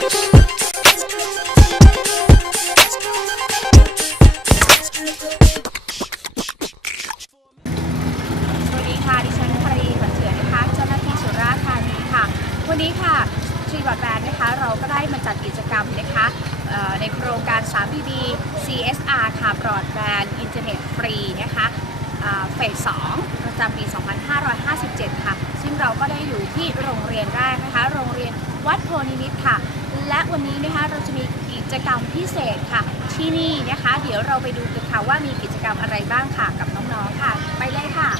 สวัสดีค่ะดิฉันภรีขวัญเถื่อนนะคะเจ้าหน้าที่สุราษฎร์ธานีค่ะวันนี้ค่ะทรีบอร์ดแบนนะคะเราก็ได้มาจัดกิจกรรมนะคะในโครงการ 3BB CSR ค่ะบรอดแบนด์อินเทอร์เน็ตฟรีนะคะเฟส 2 ประจำปี 2557 ค่ะ ซึ่งเราก็ได้อยู่ที่โรงเรียนแรกนะคะ โรงเรียนวัดโพนิมิตค่ะ และวันนี้นะคะเราจะมีกิจกรรมพิเศษค่ะ ที่นี่นะคะ เดี๋ยวเราไปดูกันค่ะว่ามีกิจกรรมอะไรบ้างค่ะกับน้องๆค่ะ ไปเลยค่ะ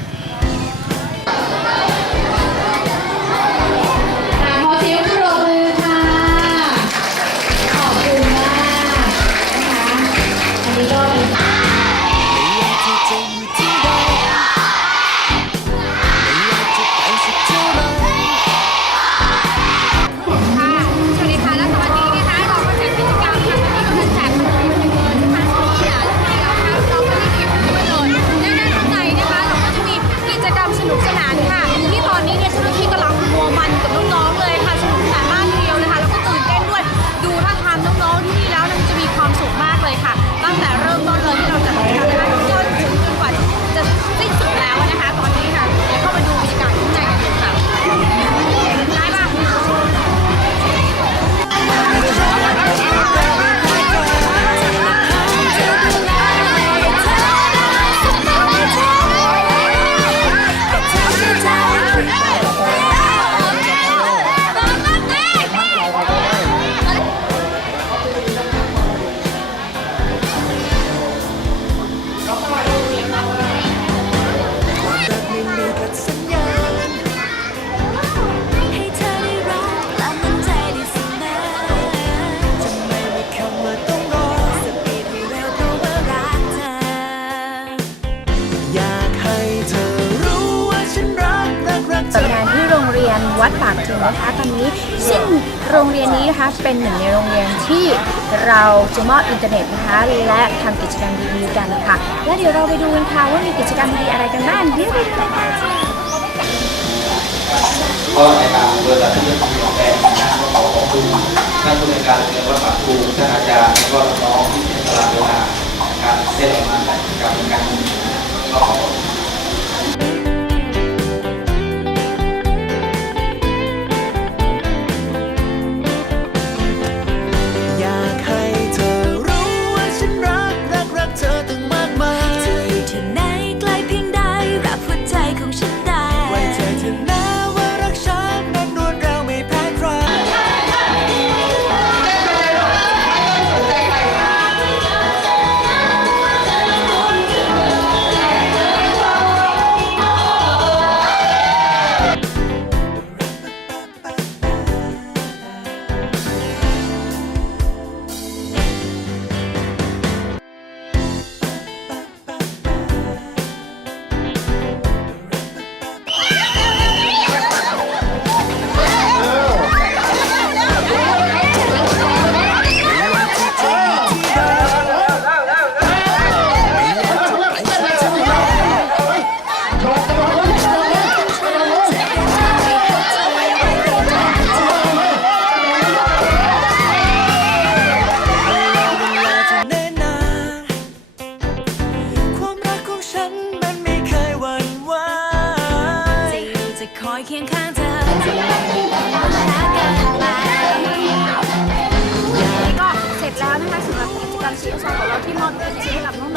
ยนวัดปากถึงนะคะตอนนี้ซึ่งโรงเรียนนี้นะคะเป็นหนึ่งในโรงเรียนที่เราจะมอบอินเทอร์เน็ตนะคะและทำกิจกรรมดีๆกันนะคะและเดี๋ยวเราไปดูกันค่ะว่ามีกิจกรรมดีๆอะไรกันบ้างเดี๋ยวไปดูกันค่ะก็ในนามบริษัทที่จะทำของแบรนด์นะก็ขอขอบคุณท่านผู้ในการเรียนวัดปากภูท่านอาจารย์แล้วก็น้องที่เป็นตลาดเวลานะครับได้ออกมาจัดกิจกรรมในการก็ขอ ก็เสร็จแล้วนะคะสำหรับกิจกรรมชีวิตของเราที่มอบเงินชิตกับน้อง